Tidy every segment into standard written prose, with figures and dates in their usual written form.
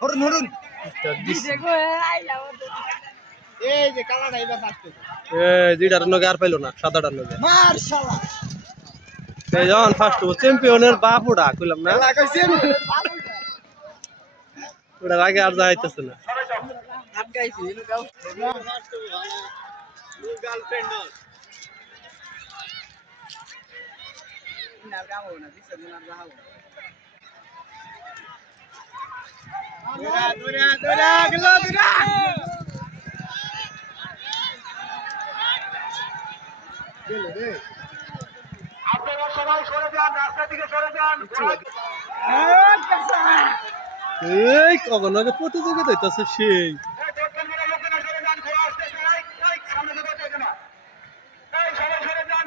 Hurun Hurun এই যে কালাটা এবার আসছে যেটার নগে আর পাইলো না সাদাটার নগে মাশাআল্লাহ এই যখন ফার্স্ট চ্যাম্পিয়নের বাপুড়া কইলাম না ওটার আগে আর যাইতেছে না আটকাইছি গার্লফ্রেন্ড না গাবো না বিশ দিন আর যাবো দৌড়া গেল দৌড়া গেল রে আপনারা সবাই সরে যান, রাস্তা থেকে সরে যান। এই কখন আগে প্রতিযোগিতা হইতেছে সেই এই দক্ষিণের লোকেরা সরে যান, ঘোড়া আসতেছে, এই সামনে দিকে দেখে না। এই সবাই সরে যান।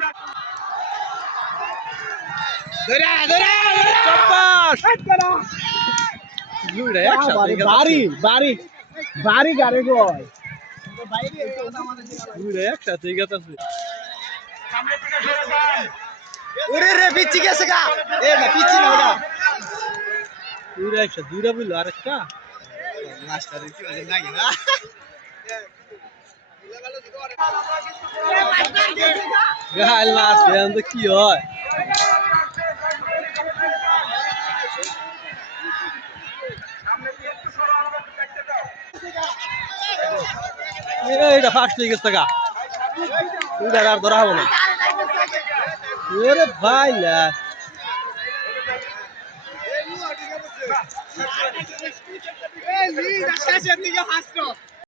দৌড়া দৌড়া চাপাস দুইটা একসাথে বাড়ি বাড়ি বাড়ি গাড়ি গয় দুইটা একসাথে গেতাছে সামনে থেকে সরে যান। ওরে রে পিচ্ছি গেছে গা এ না পিচ্ছি না ওটা দুইটা একসাথে দুইটা বললো আরেকটা মাস্টার কি বলে লাগে না গাল মাছ এখন তো কি হয় সামনে দিয়ে একটু সরো, আমাদের দেখতে দাও। এইটা ফার্স্ট হয়ে গেছে গা দুইটা আর ধরা হবো না ওরে ভাই লা এই লি শেষের দিকে হাসতো